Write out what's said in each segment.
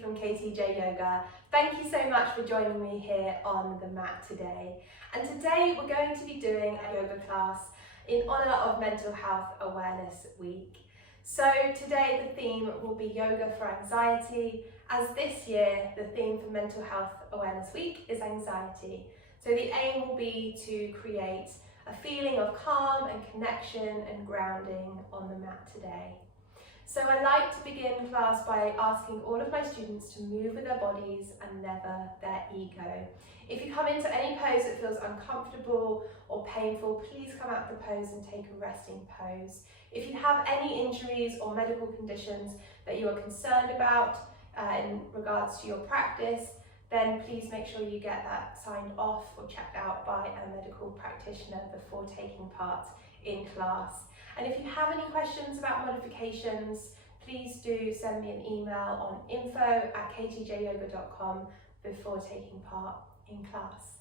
from KTJ Yoga. Thank you so much for joining me here on the mat today. And today we're going to be doing a yoga class in honour of Mental Health Awareness Week. So today the theme will be yoga for anxiety, as this year the theme for Mental Health Awareness Week is anxiety. So the aim will be to create a feeling of calm and connection and grounding on the mat today. So I like to begin class by asking all of my students to move with their bodies and never their ego. If you come into any pose that feels uncomfortable or painful, please come out of the pose and take a resting pose. If you have any injuries or medical conditions that you are concerned about in regards to your practice, then please make sure you get that signed off or checked out by a medical practitioner before taking part in class. And if you have any questions about modifications, please do send me an email on info@ktjyoga.com before taking part in class.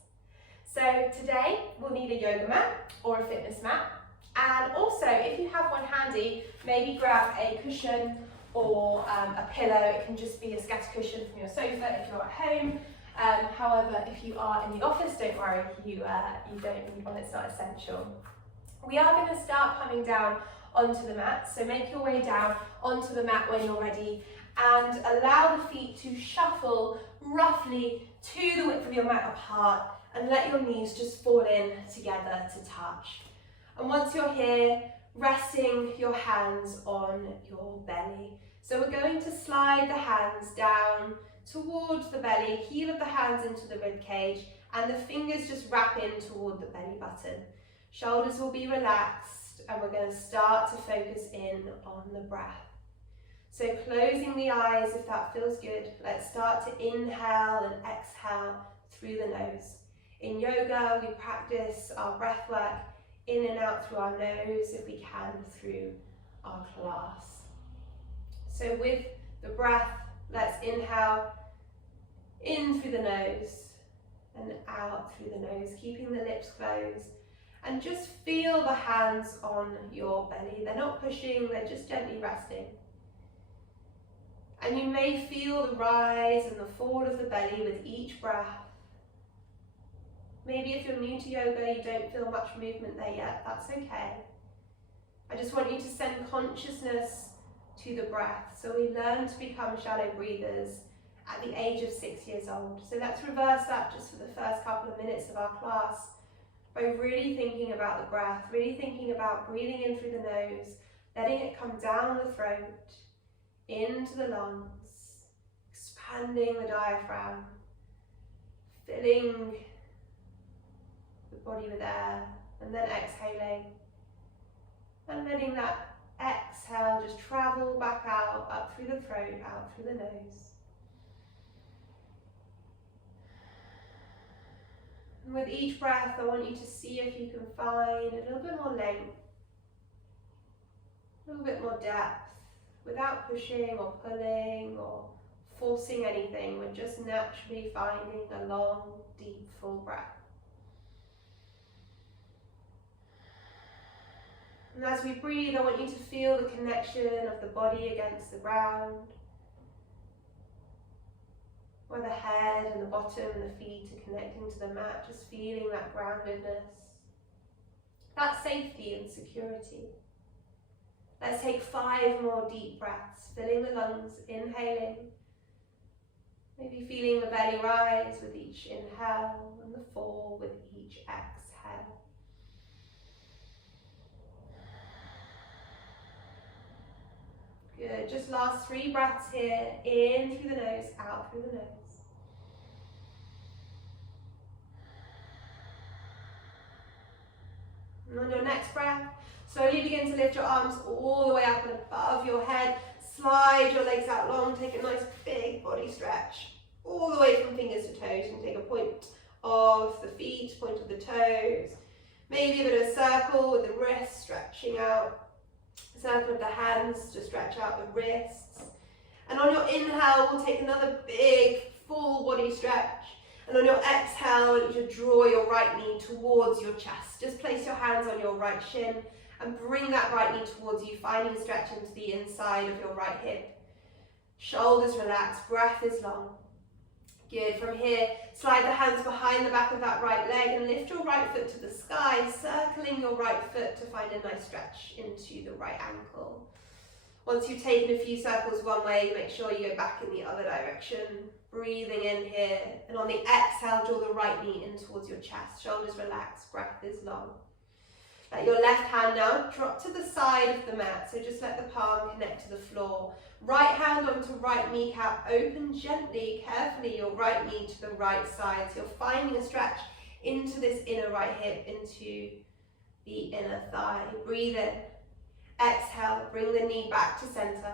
So today we'll need a yoga mat or a fitness mat. And also, if you have one handy, maybe grab a cushion or a pillow. It can just be a scatter cushion from your sofa if you're at home. However, if you are in the office, don't worry, you don't need one, it's not essential. We are going to start coming down onto the mat, so make your way down onto the mat when you're ready and allow the feet to shuffle roughly to the width of your mat apart and let your knees just fall in together to touch. And once you're here, resting your hands on your belly. So we're going to slide the hands down towards the belly, heel of the hands into the rib cage, and the fingers just wrap in toward the belly button. Shoulders will be relaxed, and we're going to start to focus in on the breath. So closing the eyes if that feels good. Let's start to inhale and exhale through the nose. In yoga, we practice our breath work in and out through our nose if we can through our class. So with the breath, let's inhale in through the nose and out through the nose, keeping the lips closed. And just feel the hands on your belly. They're not pushing, they're just gently resting. And you may feel the rise and the fall of the belly with each breath. Maybe if you're new to yoga, you don't feel much movement there yet, that's okay. I just want you to send consciousness to the breath. So we learn to become shallow breathers at the age of 6 years old. So let's reverse that just for the first couple of minutes of our class by really thinking about the breath, really thinking about breathing in through the nose, letting it come down the throat, into the lungs, expanding the diaphragm, filling the body with air, and then exhaling, and letting that exhale just travel back out, up through the throat, out through the nose. And with each breath, I want you to see if you can find a little bit more length, a little bit more depth, without pushing or pulling or forcing anything. We're just naturally finding a long, deep, full breath. And as we breathe, I want you to feel the connection of the body against the ground, where the head and the bottom and the feet are connecting to the mat, just feeling that groundedness, that safety and security. Let's take 5 more deep breaths, filling the lungs, inhaling, maybe feeling the belly rise with each inhale and the fall with each exhale. Good, just last 3 breaths here, in through the nose, out through the nose. And on your next breath, slowly begin to lift your arms all the way up and above your head. Slide your legs out long, take a nice big body stretch, all the way from fingers to toes, and take a point of the feet, point of the toes. Maybe a bit of a circle with the wrists stretching out. Circle of the hands to stretch out the wrists. And on your inhale, we'll take another big full body stretch. And on your exhale, I want you to draw your right knee towards your chest. Just place your hands on your right shin and bring that right knee towards you, finding stretch into the inside of your right hip. Shoulders relaxed, breath is long. Good. From here, slide the hands behind the back of that right leg and lift your right foot to the sky, circling your right foot to find a nice stretch into the right ankle. Once you've taken a few circles one way, make sure you go back in the other direction. Breathing in here, and on the exhale, draw the right knee in towards your chest. Shoulders relaxed, breath is long. Let your left hand now drop to the side of the mat, so just let the palm connect to the floor. Right hand onto right kneecap, open gently, carefully your right knee to the right side. So you're finding a stretch into this inner right hip, into the inner thigh. Breathe in. Exhale, bring the knee back to center.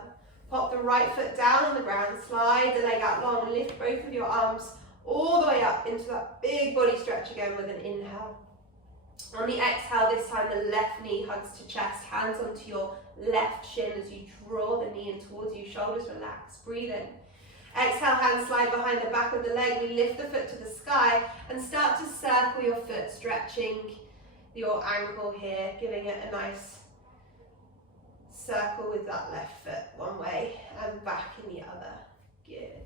Pop the right foot down on the ground, slide the leg out long, and lift both of your arms all the way up into that big body stretch again with an inhale. On the exhale, this time the left knee hugs to chest, hands onto your left shin as you draw the knee in towards you, shoulders relaxed. Breathe in. Exhale, hands slide behind the back of the leg. We lift the foot to the sky and start to circle your foot, stretching your ankle here, giving it a nice circle with that left foot one way and back in the other. Good.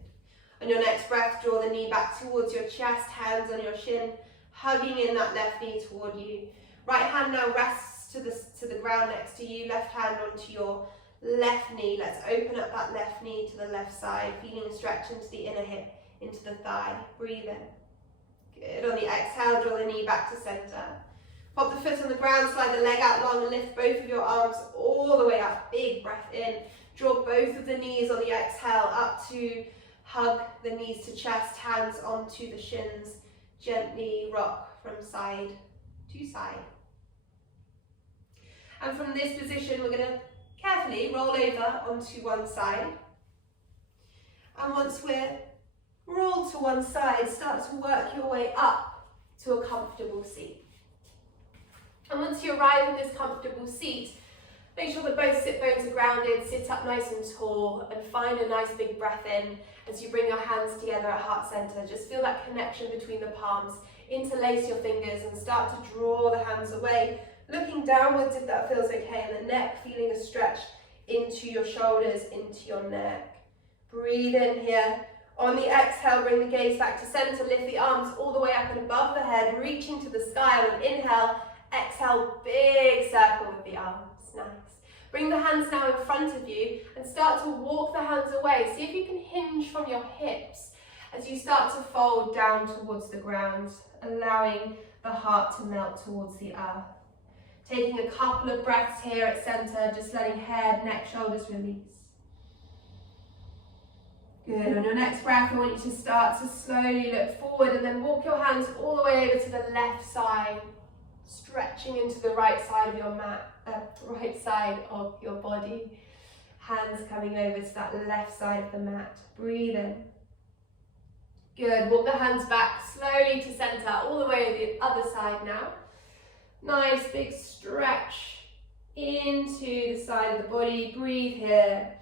On your next breath, draw the knee back towards your chest, hands on your shin, hugging in that left knee toward you. Right hand now rests to the ground next to you, left hand onto your left knee. Let's open up that left knee to the left side, feeling a stretch into the inner hip, into the thigh. Breathe in. Good. On the exhale, draw the knee back to center. Pop the foot on the ground, slide the leg out long and lift both of your arms all the way up. Big breath in. Draw both of the knees on the exhale up to hug the knees to chest, hands onto the shins. Gently rock from side to side. And from this position, we're going to carefully roll over onto one side. And once we're rolled to one side, start to work your way up to a comfortable seat. And once you arrive in this comfortable seat, make sure that both sit bones are grounded, sit up nice and tall, and find a nice big breath in as you bring your hands together at heart center. Just feel that connection between the palms. Interlace your fingers and start to draw the hands away, looking downwards if that feels okay, and the neck feeling a stretch into your shoulders, into your neck. Breathe in here. On the exhale, bring the gaze back to center, lift the arms all the way up and above the head, reaching to the sky on an inhale. Exhale, big circle with the arms. Nice. Bring the hands now in front of you and start to walk the hands away. See if you can hinge from your hips as you start to fold down towards the ground, allowing the heart to melt towards the earth. Taking a couple of breaths here at center, just letting head, neck, shoulders release. Good. On your next breath, I want you to start to slowly look forward and then walk your hands all the way over to the left side, stretching into the right side of your mat, right side of your body. Hands coming over to that left side of the mat. Breathe in. Good. Walk the hands back slowly to center, all the way to the other side now. Nice big stretch into the side of the body. Breathe here.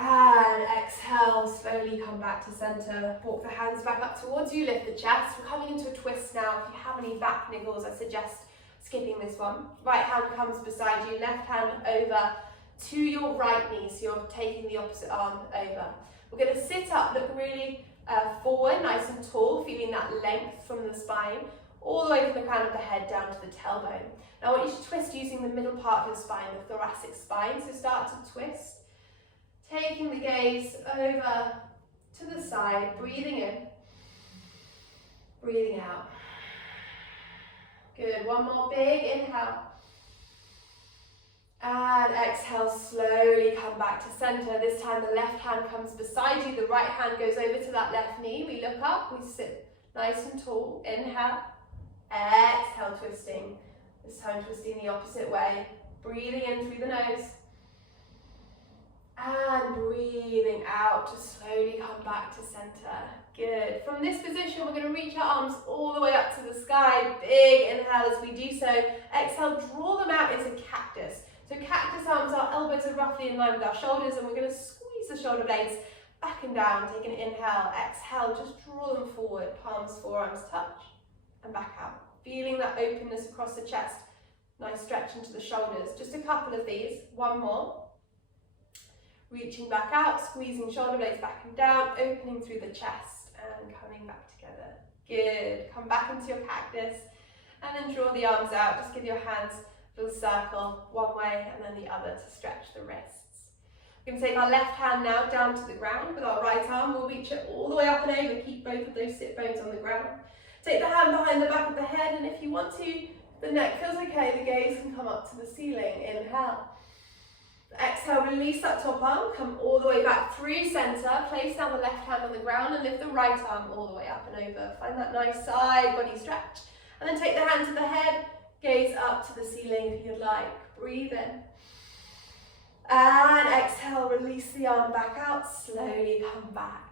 And exhale, slowly come back to center. Walk the hands back up towards you, lift the chest. We're coming into a twist now. If you have any back niggles, I suggest skipping this one. Right hand comes beside you, left hand over to your right knee, so you're taking the opposite arm over. We're going to sit up, look really forward, nice and tall, feeling that length from the spine, all the way from the crown of the head down to the tailbone. Now I want you to twist using the middle part of your spine, the thoracic spine, so start to twist. Taking the gaze over to the side, breathing in, breathing out. Good, one more big inhale. And exhale, slowly come back to center. This time the left hand comes beside you, the right hand goes over to that left knee. We look up, we sit nice and tall. Inhale, exhale, twisting. This time twisting the opposite way. Breathing in through the nose. And breathing out to slowly come back to center. Good. From this position, we're going to reach our arms all the way up to the sky. Big inhale as we do so. Exhale, draw them out into cactus. So cactus arms, our elbows are roughly in line with our shoulders, and we're going to squeeze the shoulder blades back and down. Take an inhale. Exhale, just draw them forward. Palms, forearms touch, and back out. Feeling that openness across the chest. Nice stretch into the shoulders. Just a couple of these. One more. Reaching back out, squeezing shoulder blades back and down, opening through the chest and coming back together. Good. Come back into your cactus and then draw the arms out. Just give your hands a little circle one way and then the other to stretch the wrists. We're going to take our left hand now down to the ground with our right arm. We'll reach it all the way up and over. Keep both of those sit bones on the ground. Take the hand behind the back of the head, and if you want to, the neck feels okay, the gaze can come up to the ceiling. Inhale. Exhale, release that top arm, come all the way back through center, place down the left hand on the ground and lift the right arm all the way up and over. Find that nice side body stretch. And then take the hand to the head, gaze up to the ceiling if you'd like. Breathe in. And exhale, release the arm back out, slowly come back.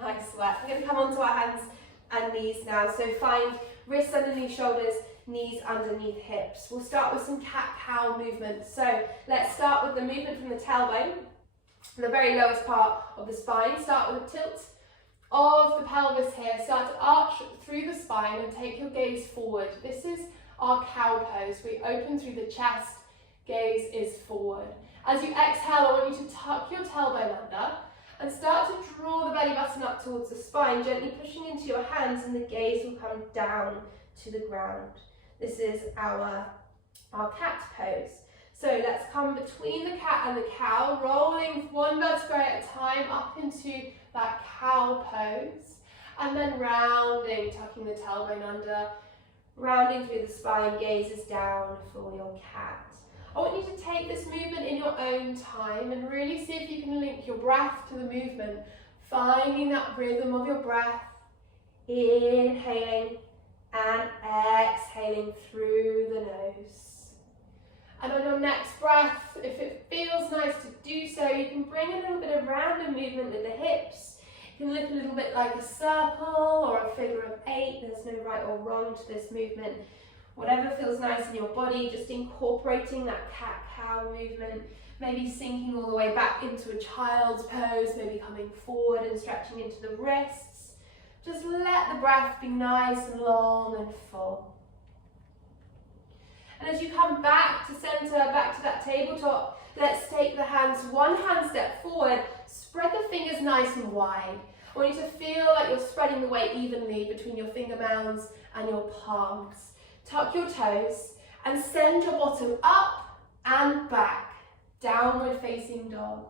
Nice work. We're going to come onto our hands and knees now. So find wrists underneath shoulders, knees underneath hips. We'll start with some cat-cow movement. So let's start with the movement from the tailbone, the very lowest part of the spine. Start with a tilt of the pelvis here. Start to arch through the spine and take your gaze forward. This is our cow pose. We open through the chest, gaze is forward. As you exhale, I want you to tuck your tailbone under and start to draw the belly button up towards the spine, gently pushing into your hands, and the gaze will come down to the ground. This is our cat pose. So let's come between the cat and the cow, rolling one vertebrae at a time up into that cow pose, and then rounding, tucking the tailbone under, rounding through the spine, gaze is down for your cat. I want you to take this movement in your own time and really see if you can link your breath to the movement, finding that rhythm of your breath, inhaling and exhaling through the nose. And on your next breath, if it feels nice to do so, you can bring a little bit of random movement with the hips. You can look a little bit like a circle or a figure of 8. There's no right or wrong to this movement. Whatever feels nice in your body, just incorporating that cat-cow movement, maybe sinking all the way back into a child's pose, maybe coming forward and stretching into the wrists. Just let the breath be nice and long and full. And as you come back to center, back to that tabletop, let's take the hands one hand step forward, spread the fingers nice and wide. I want you to feel like you're spreading the weight evenly between your finger mounds and your palms. Tuck your toes and send your bottom up and back, downward facing dog.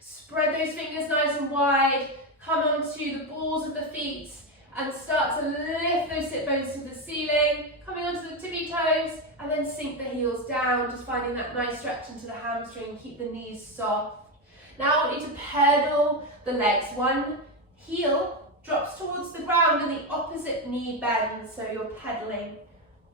Spread those fingers nice and wide, come onto the balls of the feet and start to lift those sit bones to the ceiling, coming onto the tippy toes, and then sink the heels down, just finding that nice stretch into the hamstring, keep the knees soft. Now I want you to pedal the legs. One heel drops towards the ground and the opposite knee bends, so you're pedaling.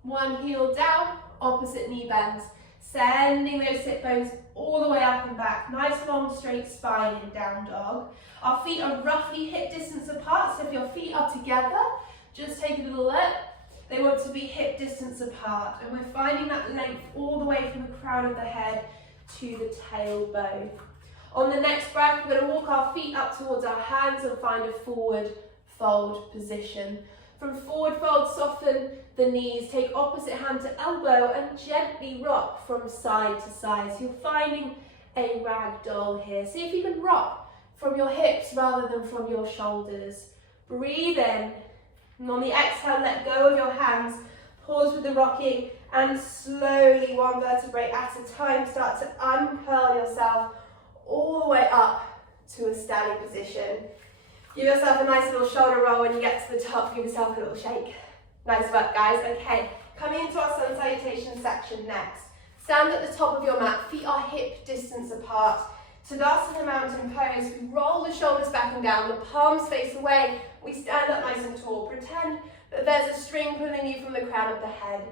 One heel down, opposite knee bends, sending those sit bones all the way up and back. Nice long straight spine in down dog. Our feet are roughly hip distance apart, so if your feet are together, just take a little look. They want to be hip distance apart, and we're finding that length all the way from the crown of the head to the tailbone. On the next breath, we're going to walk our feet up towards our hands and find a forward fold position. From forward fold, soften the knees, take opposite hand to elbow and gently rock from side to side. So you're finding a ragdoll here. See if you can rock from your hips rather than from your shoulders. Breathe in, and on the exhale, let go of your hands. Pause with the rocking and slowly, one vertebrae at a time, start to uncurl yourself all the way up to a standing position. Give yourself a nice little shoulder roll when you get to the top. Give yourself a little shake. Nice work, guys. Okay, coming into our sun salutation section next. Stand at the top of your mat. Feet are hip distance apart. Tadasana mountain pose. We roll the shoulders back and down. The palms face away. We stand up nice and tall. Pretend that there's a string pulling you from the crown of the head.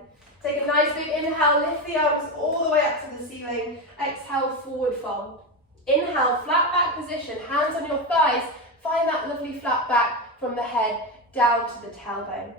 Take a nice big inhale. Lift the arms all the way up to the ceiling. Exhale, forward fold. Inhale, flat back position. Hands on your thighs. Find that lovely flat back from the head down to the tailbone.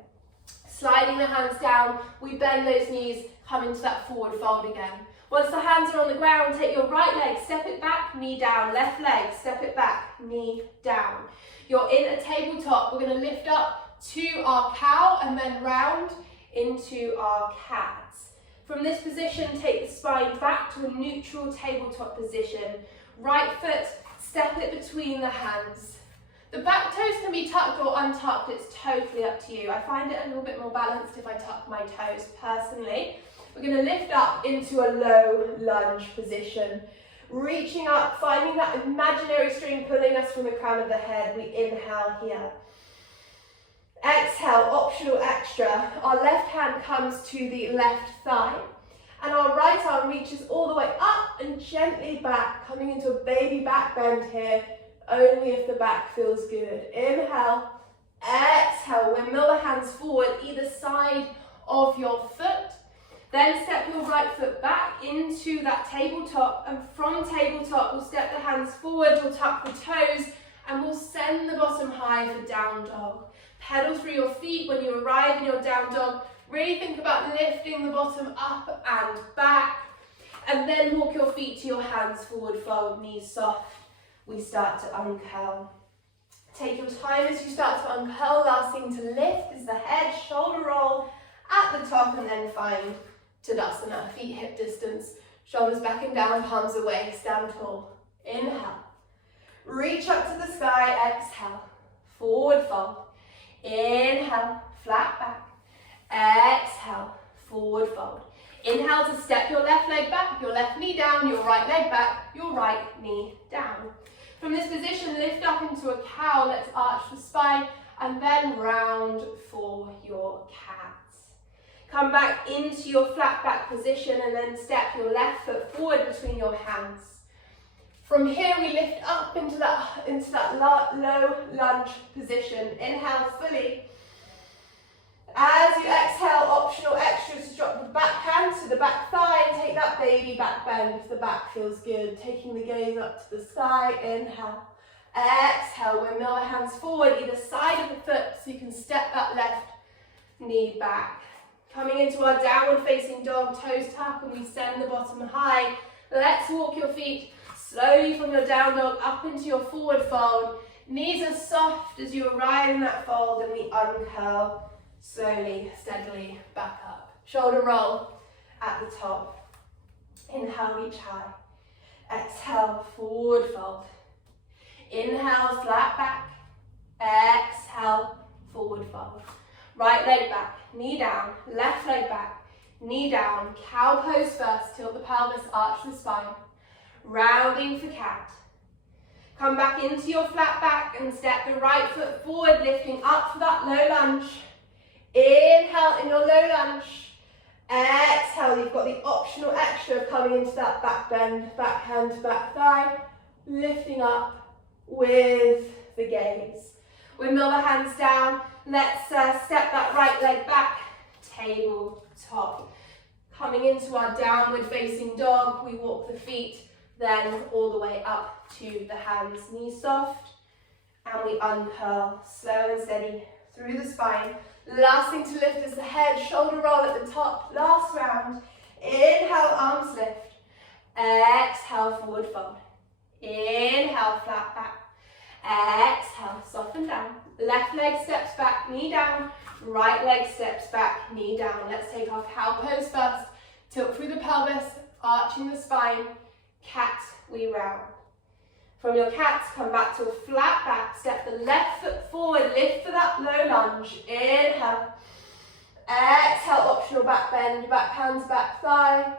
Sliding the hands down, we bend those knees, come into that forward fold again. Once the hands are on the ground, take your right leg, step it back, knee down. Left leg, step it back, knee down. You're in a tabletop. We're going to lift up to our cow and then round into our cat. From this position, take the spine back to a neutral tabletop position. Right foot, step it between the hands. The back toes can be tucked or untucked, it's totally up to you. I find it a little bit more balanced if I tuck my toes personally. We're going to lift up into a low lunge position. Reaching up, finding that imaginary string pulling us from the crown of the head. We inhale here. Exhale, optional extra. Our left hand comes to the left thigh and our right arm reaches all the way up and gently back, coming into a baby back bend here, only if the back feels good. Inhale, exhale, windmill the hands forward either side of your foot. Then step your right foot back into that tabletop, and from tabletop we'll step the hands forward, we'll tuck the toes and we'll send the bottom high for down dog. Pedal through your feet when you arrive in your down dog. Really think about lifting the bottom up and back, and then walk your feet to your hands, forward fold, knees soft. We start to uncurl. Take your time as you start to uncurl. Last thing to lift is the head, shoulder roll at the top, and then find Tadasana, feet hip distance, shoulders back and down, palms away, stand tall. Inhale, reach up to the sky, exhale, forward fold. Inhale, flat back. Exhale, forward fold. Inhale to step your left leg back, your left knee down, your right leg back, your right knee down. From this position, lift up into a cow. Let's arch the spine and then round for your cat. Come back into your flat back position and then step your left foot forward between your hands. From here, we lift up into that low lunge position. Inhale fully. As you exhale, optional extra to drop the back hand to the back thigh and take that baby back bend if the back feels good. Taking the gaze up to the sky. Inhale. Exhale, windmill the hands forward either side of the foot so you can step that left knee back. Coming into our downward facing dog, toes tuck, and we send the bottom high. Let's walk your feet slowly from your down dog up into your forward fold. Knees are soft as you arrive in that fold, and we uncurl slowly, steadily back up. Shoulder roll at the top. Inhale, reach high. Exhale, forward fold. Inhale, flat back. Exhale, forward fold. Right leg back, knee down, left leg back, knee down, cow pose first, tilt the pelvis, arch the spine. Rounding for cat. Come back into your flat back and step the right foot forward, lifting up for that low lunge. Inhale in your low lunge. Exhale, you've got the optional extra of coming into that back bend, back hand to back thigh, lifting up with the gaze. Windmill the hands down. Let's step that right leg back, tabletop. Coming into our downward facing dog, we walk the feet then all the way up to the hands, knees soft, and we uncurl, slow and steady through the spine. Last thing to lift is the head, shoulder roll at the top, last round. Inhale, arms lift. Exhale, forward fold. Inhale, flat back. Exhale, soften down. Left leg steps back, knee down. Right leg steps back, knee down. Let's take our cow pose first. Tilt through the pelvis, arching the spine. Cat, we round. From your cat, come back to a flat back. Step the left foot forward, lift for that low lunge. Inhale. Exhale, optional back bend. Back hands, back thigh.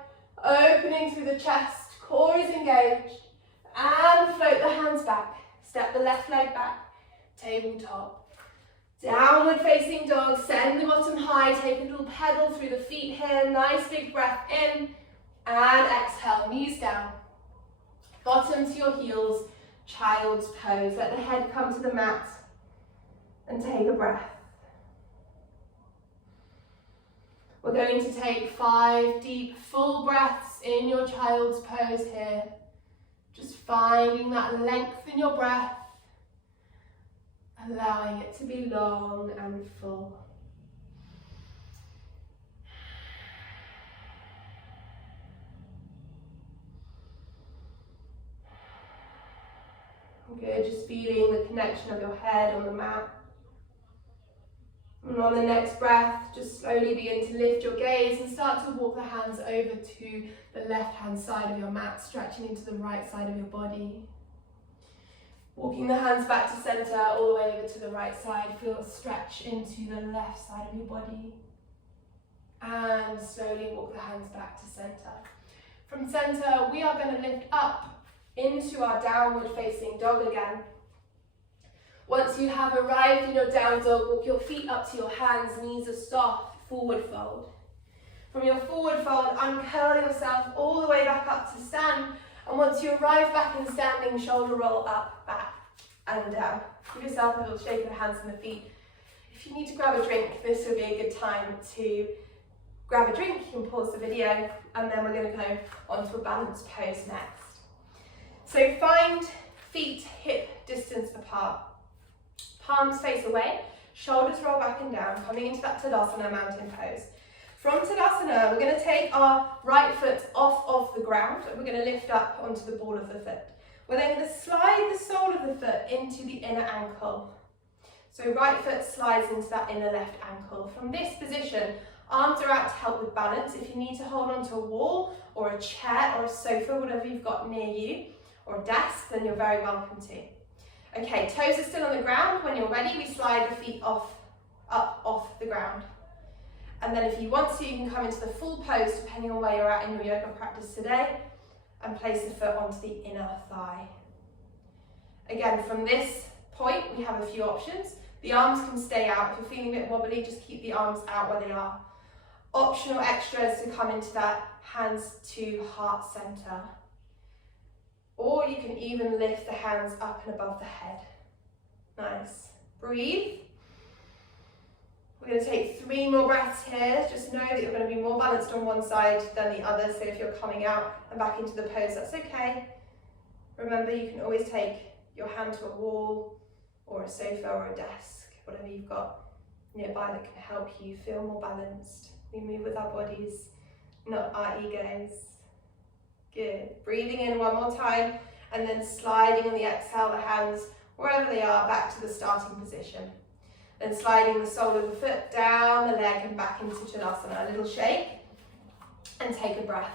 Opening through the chest, core is engaged. And float the hands back. Step the left leg back, tabletop. Downward facing dog, send the bottom high, take a little pedal through the feet here, nice big breath in, and exhale, knees down. Bottom to your heels, child's pose. Let the head come to the mat and take a breath. We're going to take 5 deep, full breaths in your child's pose here. Just finding that length in your breath, allowing it to be long and full. Good, just feeling the connection of your head on the mat. And on the next breath, just slowly begin to lift your gaze and start to walk the hands over to the left-hand side of your mat, stretching into the right side of your body. Walking the hands back to center, all the way over to the right side. Feel a stretch into the left side of your body. And slowly walk the hands back to center. From center, we are going to lift up into our downward facing dog again. Once you have arrived in your down dog, walk your feet up to your hands, knees are soft, forward fold. From your forward fold, uncurl yourself all the way back up to stand. And once you arrive back in standing, shoulder roll up, back and down. Give yourself a little shake of the hands and the feet. If you need to grab a drink, this would be a good time to grab a drink. You can pause the video, and then we're going to go onto a balance pose next. So find feet hip distance apart. Palms face away, shoulders roll back and down, coming into that Tadasana mountain pose. From Tadasana, we're going to take our right foot off of the ground and we're going to lift up onto the ball of the foot. We're then going to slide the sole of the foot into the inner ankle. So right foot slides into that inner left ankle. From this position, arms are out to help with balance. If you need to hold onto a wall or a chair or a sofa, whatever you've got near you, or a desk, then you're very welcome to. Okay, toes are still on the ground. When you're ready, we slide the feet up off the ground. And then if you want to, you can come into the full pose, depending on where you're at in your yoga practice today, and place the foot onto the inner thigh. Again, from this point, we have a few options. The arms can stay out. If you're feeling a bit wobbly, just keep the arms out where they are. Optional extras to come into that hands to heart center. Or you can even lift the hands up and above the head. Nice. Breathe. We're going to take 3 more breaths here. Just know that you're going to be more balanced on one side than the other. So if you're coming out and back into the pose, that's okay. Remember, you can always take your hand to a wall or a sofa or a desk, whatever you've got nearby that can help you feel more balanced. We move with our bodies, not our egos. Good. Breathing in one more time and then sliding on the exhale the hands wherever they are back to the starting position. Then sliding the sole of the foot down the leg and back into Tadasana. A little shake and take a breath.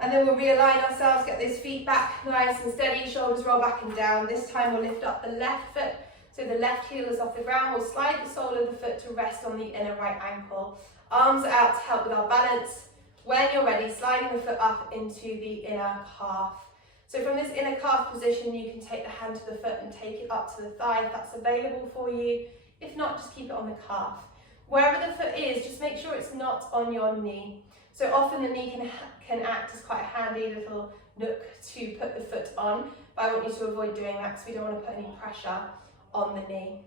And then we'll realign ourselves, get those feet back nice and steady, shoulders roll back and down. This time we'll lift up the left foot so the left heel is off the ground. We'll slide the sole of the foot to rest on the inner right ankle. Arms are out to help with our balance. When you're ready, sliding the foot up into the inner calf. So from this inner calf position, you can take the hand to the foot and take it up to the thigh if that's available for you. If not, just keep it on the calf. Wherever the foot is, just make sure it's not on your knee. So often the knee can act as quite a handy little nook to put the foot on, but I want you to avoid doing that because we don't want to put any pressure on the knee.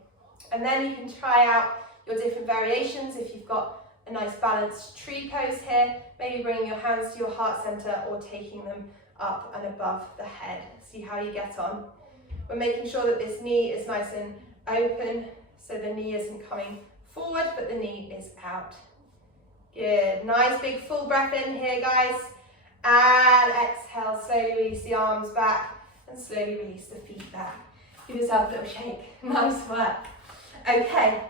And then you can try out your different variations. If you've got a nice balanced tree pose here, maybe bringing your hands to your heart center or taking them up and above the head. See how you get on. We're making sure that this knee is nice and open, so the knee isn't coming forward, but the knee is out. Good. Nice big full breath in here, guys. And exhale, slowly release the arms back and slowly release the feet back. Give yourself a little shake. Nice work. Okay.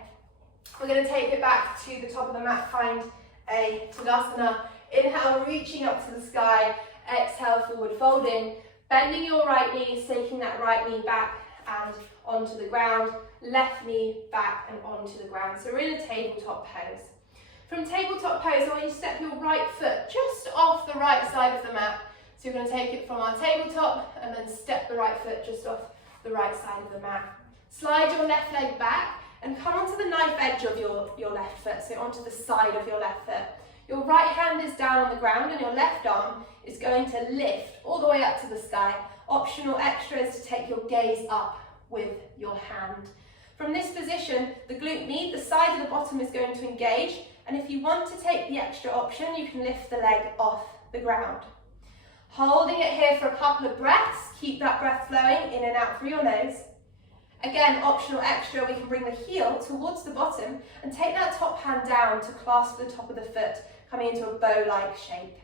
We're going to take it back to the top of the mat, find a Tadasana. Inhale, reaching up to the sky. Exhale, forward folding. Bending your right knee, taking that right knee back and onto the ground. Left knee back and onto the ground. So we're in a tabletop pose. From tabletop pose, I want you to step your right foot just off the right side of the mat. So you're going to take it from our tabletop and then step the right foot just off the right side of the mat. Slide your left leg back and come onto the knife edge of your left foot, so onto the side of your left foot. Your right hand is down on the ground and your left arm is going to lift all the way up to the sky. Optional extra is to take your gaze up with your hand. From this position, the glute med, the side of the bottom, is going to engage, and if you want to take the extra option, you can lift the leg off the ground. Holding it here for a couple of breaths, keep that breath flowing in and out through your nose. Again, optional extra, we can bring the heel towards the bottom and take that top hand down to clasp the top of the foot, coming into a bow-like shape.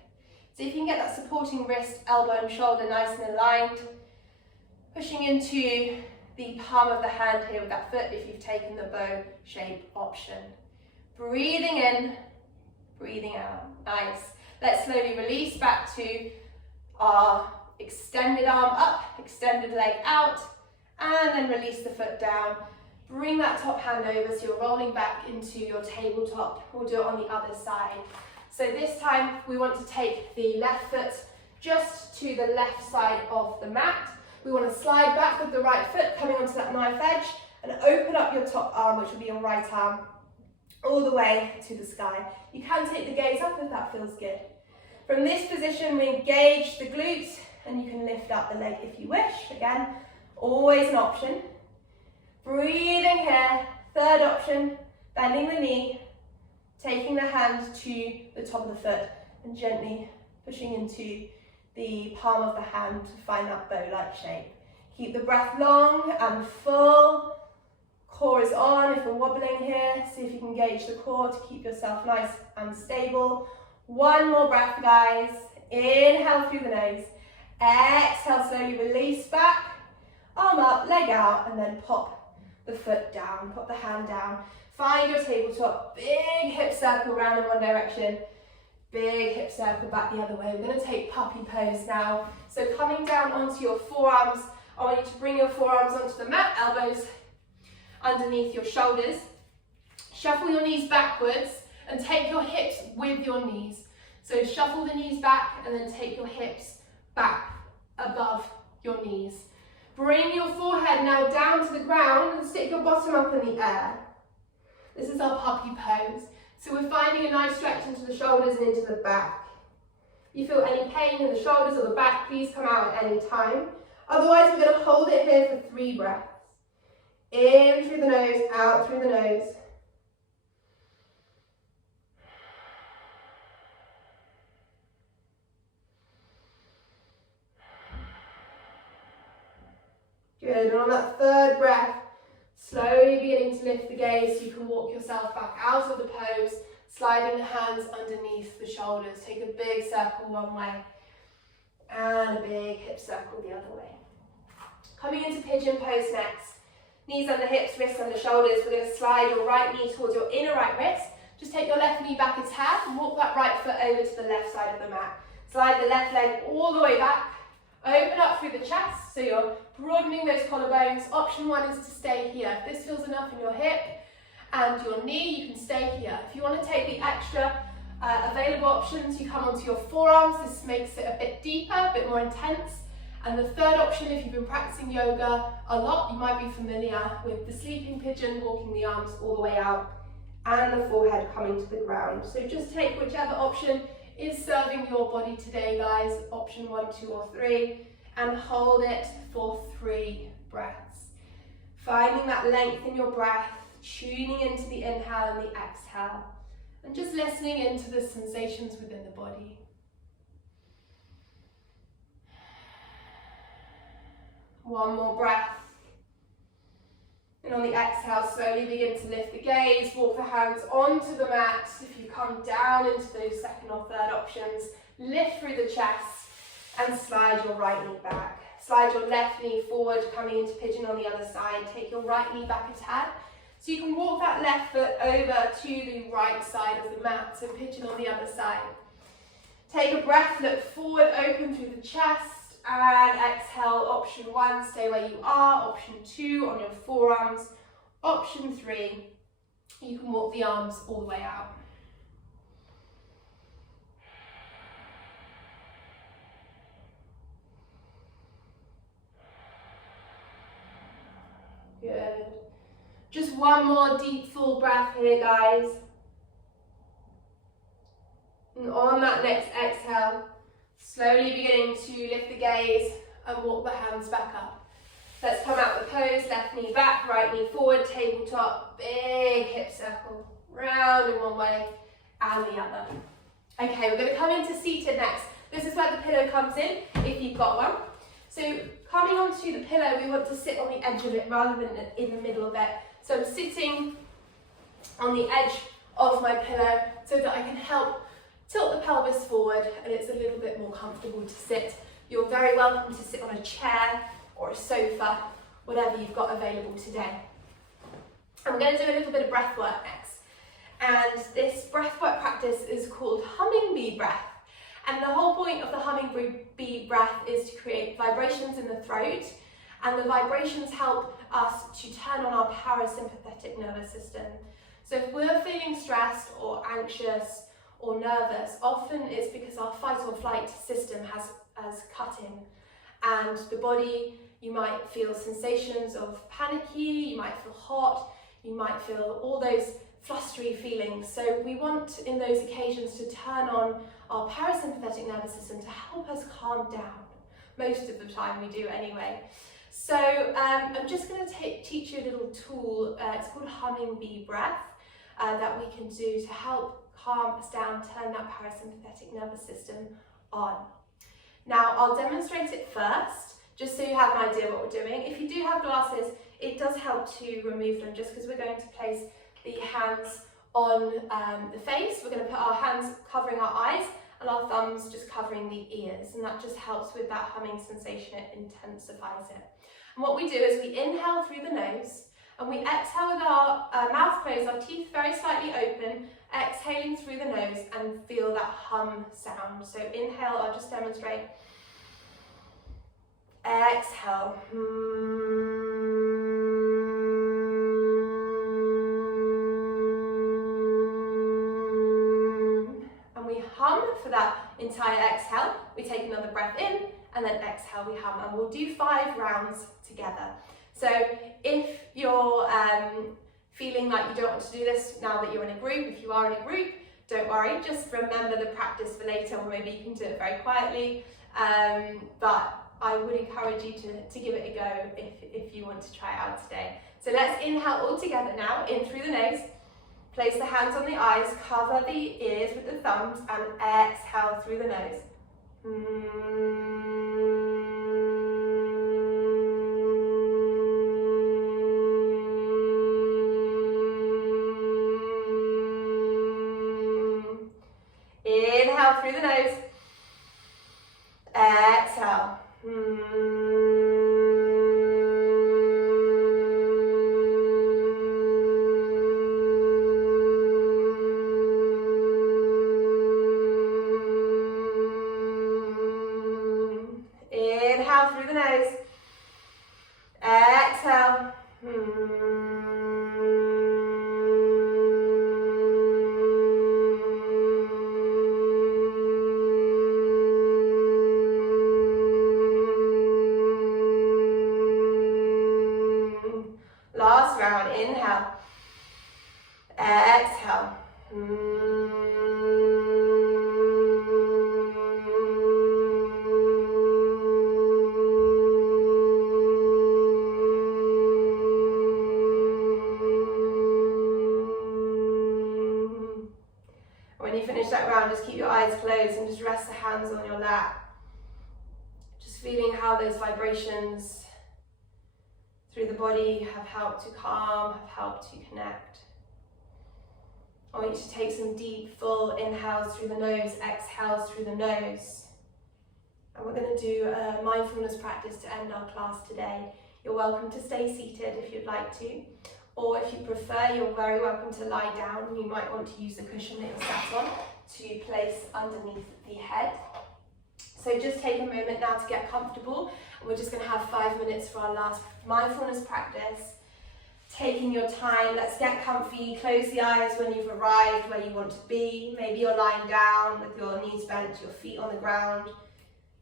So if you can get that supporting wrist, elbow and shoulder nice and aligned, pushing into the palm of the hand here with that foot if you've taken the bow shape option. Breathing in, breathing out. Nice. Let's slowly release back to our extended arm up, extended leg out, and then release the foot down. Bring that top hand over so you're rolling back into your tabletop. We'll do it on the other side. So this time we want to take the left foot just to the left side of the mat. We want to slide back with the right foot coming onto that knife edge and open up your top arm, which will be your right arm, all the way to the sky. You can take the gaze up if that feels good. From this position, we engage the glutes and you can lift up the leg if you wish. Again, always an option. Breathing here, third option, bending the knee, taking the hand to the top of the foot and gently pushing into the palm of the hand to find that bow-like shape. Keep the breath long and full. Core is on if we're wobbling here. See if you can engage the core to keep yourself nice and stable. One more breath, guys. Inhale through the nose. Exhale, slowly release back. Arm up, leg out, and then pop the foot down, put the hand down. Find your tabletop, big hip circle around in one direction, big hip circle back the other way. We're going to take puppy pose now. So coming down onto your forearms, I want you to bring your forearms onto the mat, elbows underneath your shoulders. Shuffle your knees backwards and take your hips with your knees. So shuffle the knees back and then take your hips back above your knees. Bring your forehead now down to the ground and stick your bottom up in the air. This is our puppy pose. So we're finding a nice stretch into the shoulders and into the back. If you feel any pain in the shoulders or the back, please come out at any time. Otherwise, we're going to hold it here for 3 breaths. In through the nose, out through the nose. Good, and on that third breath, slowly beginning to lift the gaze so you can walk yourself back out of the pose, sliding the hands underneath the shoulders. Take a big circle one way and a big hip circle the other way. Coming into pigeon pose next. Knees under hips, wrists under shoulders. We're going to slide your right knee towards your inner right wrist. Just take your left knee back a tad and walk that right foot over to the left side of the mat. Slide the left leg all the way back. Open up through the chest, so you're broadening those collarbones. Option 1 is to stay here. If this feels enough in your hip and your knee, you can stay here. If you want to take the extra available options, you come onto your forearms. This makes it a bit deeper, a bit more intense. And the third option, if you've been practicing yoga a lot, you might be familiar with the sleeping pigeon, walking the arms all the way out and the forehead coming to the ground. So just take whichever option is serving your body today, guys. Option 1, 2, or 3, and hold it for 3 breaths. Finding that length in your breath, tuning into the inhale and the exhale, and just listening into the sensations within the body. One more breath. And on the exhale, slowly begin to lift the gaze, walk the hands onto the mat. If you come down into those second or third options, lift through the chest and slide your right knee back. Slide your left knee forward, coming into pigeon on the other side. Take your right knee back a tad. So you can walk that left foot over to the right side of the mat, so pigeon on the other side. Take a breath, look forward, open through the chest. And exhale, option 1, stay where you are. Option 2, on your forearms. Option 3, you can walk the arms all the way out. Good. Just one more deep, full breath here, guys. And on that next exhale, slowly beginning to lift the gaze and walk the hands back up. Let's come out the pose, left knee back, right knee forward, tabletop, big hip circle, round in one way and the other. Okay, we're going to come into seated next. This is where the pillow comes in, if you've got one. So coming onto the pillow, we want to sit on the edge of it rather than in the middle of it. So I'm sitting on the edge of my pillow so that I can help tilt the pelvis forward and it's a little bit more comfortable to sit. You're very welcome to sit on a chair or a sofa, whatever you've got available today. And we're going to do a little bit of breath work next. And this breath work practice is called humming bee breath. And the whole point of the humming bee breath is to create vibrations in the throat. And the vibrations help us to turn on our parasympathetic nervous system. So if we're feeling stressed or anxious or nervous, often it's because our fight or flight system has cut in. And the body, you might feel sensations of panicky, you might feel hot, you might feel all those flustery feelings. So we want in those occasions to turn on our parasympathetic nervous system to help us calm down. Most of the time we do anyway. So I'm just going to teach you a little tool, it's called humming bee breath, that we can do to help calm us down, turn that parasympathetic nervous system on. Now I'll demonstrate it first, just so you have an idea what we're doing. If you do have glasses, it does help to remove them, just because we're going to place the hands on the face. We're going to put our hands covering our eyes and our thumbs just covering the ears, and that just helps with that humming sensation. It intensifies it. And what we do is we inhale through the nose and we exhale with our mouth closed, our teeth very slightly open, exhaling through the nose, and feel that hum sound. So inhale, I'll just demonstrate. Exhale. And we hum for that entire exhale. We take another breath in, and then exhale, we hum. And we'll do 5 rounds together. So if you're feeling like you don't want to do this now that you're in a group, if you are in a group, don't worry, just remember the practice for later, or maybe you can do it very quietly. But I would encourage you to give it a go if you want to try it out today. So let's inhale all together now, in through the nose, place the hands on the eyes, cover the ears with the thumbs, and exhale through the nose. Inhale through the nose, exhale. Inhale through the nose, exhale. Last round, inhale, exhale. When you finish that round, just keep your eyes closed and just rest the hands on your lap. Just feeling how those vibrations through the body have helped to calm, have helped to connect. I want you to take some deep, full inhales through the nose, exhales through the nose. And we're going to do a mindfulness practice to end our class today. You're welcome to stay seated if you'd like to, or if you prefer, you're very welcome to lie down. You might want to use the cushion that you're sat on to place underneath the head. So just take a moment now to get comfortable, and we're just going to have 5 minutes for our last mindfulness practice. Taking your time, let's get comfy, close the eyes when you've arrived where you want to be. Maybe you're lying down with your knees bent, your feet on the ground,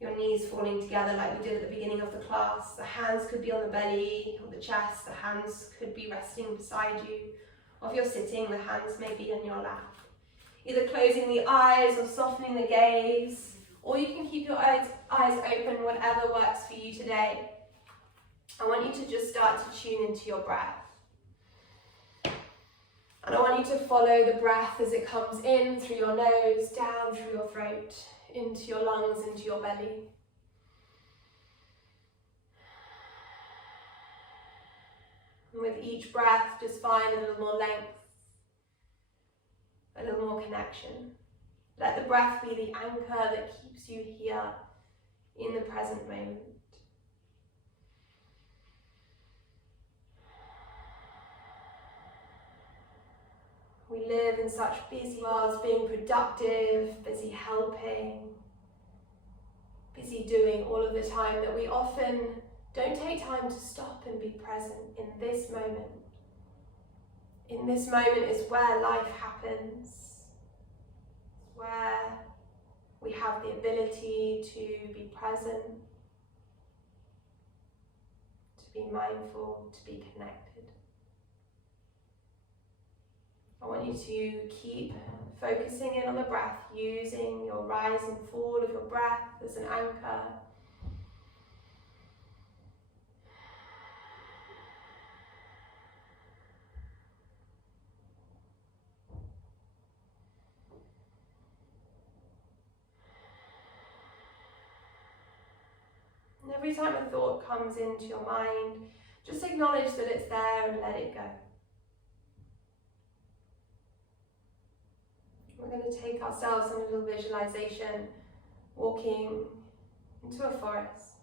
your knees falling together like we did at the beginning of the class. The hands could be on the belly or the chest, the hands could be resting beside you. Or if you're sitting, the hands may be in your lap. Either closing the eyes or softening the gaze, or you can keep your eyes open, whatever works for you today. I want you to just start to tune into your breath. And I want you to follow the breath as it comes in through your nose, down through your throat, into your lungs, into your belly. And with each breath, just find a little more length, a little more connection. Let the breath be the anchor that keeps you here in the present moment. live in such busy worlds, being productive, busy helping, busy doing all of the time, that we often don't take time to stop and be present in this moment. In this moment is where life happens, where we have the ability to be present, to be mindful, to be connected. I want you to keep focusing in on the breath, using your rise and fall of your breath as an anchor. And every time a thought comes into your mind, just acknowledge that it's there and let it go. We're going to take ourselves on a little visualization, walking into a forest.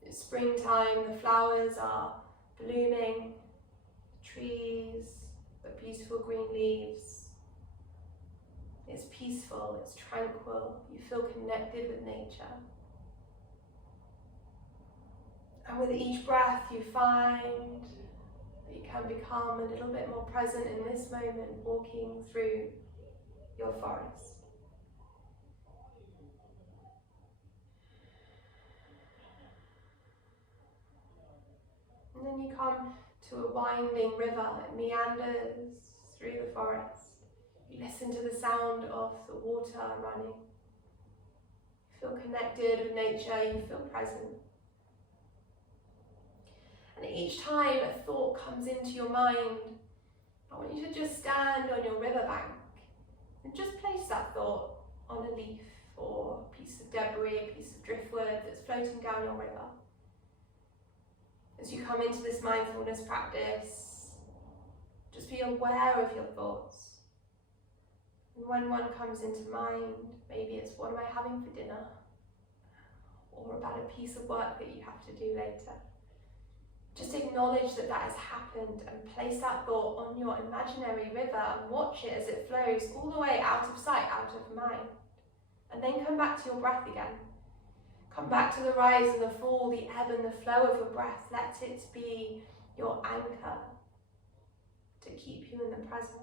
It's springtime, the flowers are blooming, trees, the beautiful green leaves. It's peaceful, it's tranquil, you feel connected with nature. And with each breath you find that you can become a little bit more present in this moment, walking through your forest. And then you come to a winding river. It meanders through the forest. You listen to the sound of the water running. You feel connected with nature, you feel present. And each time a thought comes into your mind, I want you to just stand on your riverbank and just place that thought on a leaf or a piece of debris, a piece of driftwood that's floating down your river. As you come into this mindfulness practice, just be aware of your thoughts. And when one comes into mind, maybe it's what am I having for dinner? Or about a piece of work that you have to do later. Just acknowledge that that has happened and place that thought on your imaginary river and watch it as it flows all the way out of sight, out of mind. And then come back to your breath again. Come back to the rise and the fall, the ebb and the flow of your breath. Let it be your anchor to keep you in the present.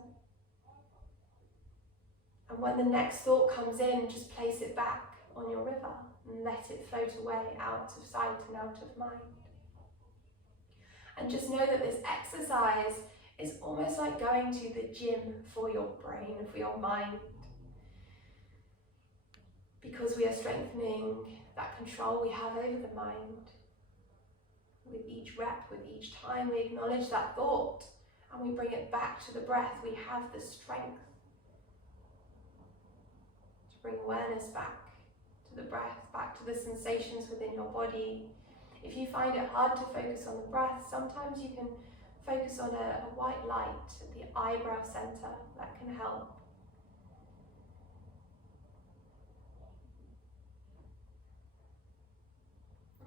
And when the next thought comes in, just place it back on your river and let it float away out of sight and out of mind. And just know that this exercise is almost like going to the gym for your brain, for your mind. Because we are strengthening that control we have over the mind. With each rep, with each time we acknowledge that thought and we bring it back to the breath, we have the strength to bring awareness back to the breath, back to the sensations within your body. If you find it hard to focus on the breath, sometimes you can focus on a white light at the eyebrow center. That can help.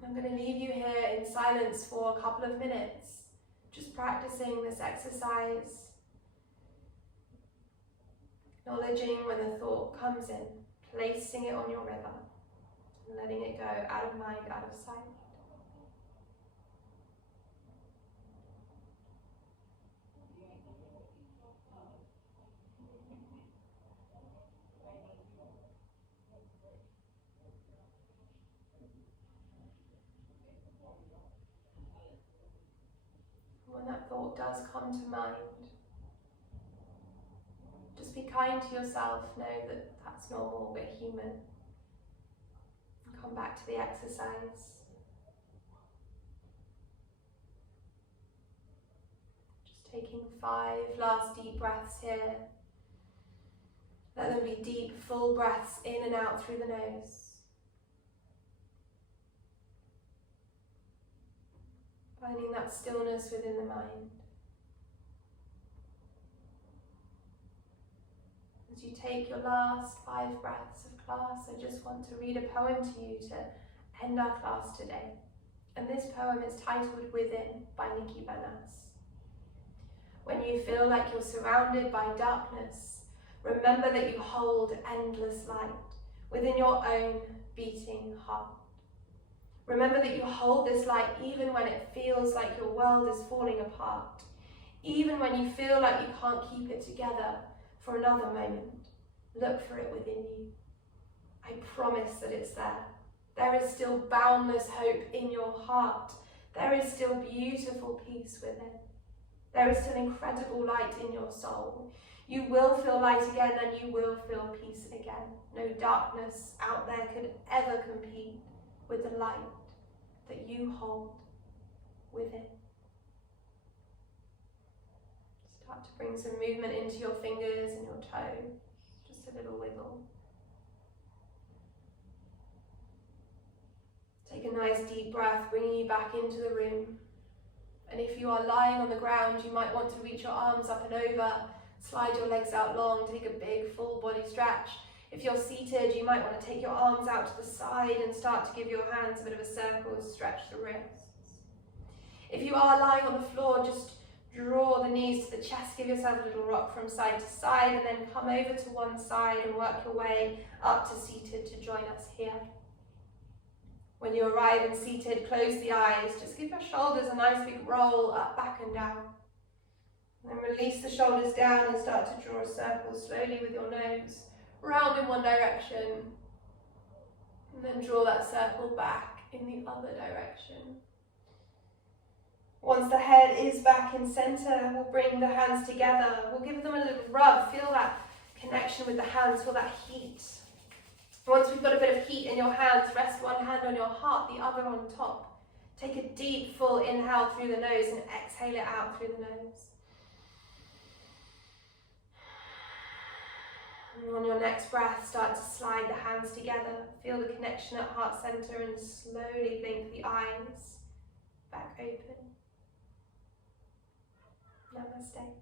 I'm going to leave you here in silence for a couple of minutes, just practicing this exercise, acknowledging when the thought comes in, placing it on your river, and letting it go out of mind, out of sight. When that thought does come to mind, just be kind to yourself, know that that's normal, we're human. And come back to the exercise. Just taking 5 last deep breaths here. Let them be deep, full breaths in and out through the nose. Finding that stillness within the mind. As you take your last 5 breaths of class, I just want to read a poem to you to end our class today. And this poem is titled Within by Nikki Bernas. When you feel like you're surrounded by darkness, remember that you hold endless light within your own beating heart. Remember that you hold this light even when it feels like your world is falling apart, even when you feel like you can't keep it together for another moment. Look for it within you. I promise that it's there. There is still boundless hope in your heart. There is still beautiful peace within. There is still incredible light in your soul. You will feel light again and you will feel peace again. No darkness out there could ever compete with the light that you hold within. Start to bring some movement into your fingers and your toes. Just a little wiggle. Take a nice deep breath, bringing you back into the room. And if you are lying on the ground, you might want to reach your arms up and over, slide your legs out long, take a big full body stretch. If you're seated, you might want to take your arms out to the side and start to give your hands a bit of a circle, stretch the wrists. If you are lying on the floor, just draw the knees to the chest, give yourself a little rock from side to side, and then come over to one side and work your way up to seated to join us here. When you arrive in seated, close the eyes, just give your shoulders a nice big roll up, back and down. And then release the shoulders down and start to draw a circle slowly with your nose, round in one direction, and then draw that circle back in the other direction. Once the head is back in center, we'll bring the hands together. We'll give them a little rub, feel that connection with the hands, feel that heat. Once we've got a bit of heat in your hands, rest one hand on your heart, the other on top. Take a deep, full inhale through the nose and exhale it out through the nose. And on your next breath, start to slide the hands together. Feel the connection at heart center and slowly blink the eyes back open. Namaste.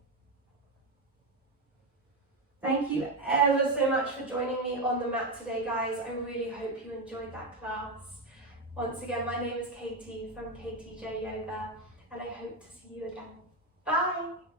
Thank you ever so much for joining me on the mat today, guys. I really hope you enjoyed that class. Once again, my name is Katie from KTJ Yoga, and I hope to see you again. Bye!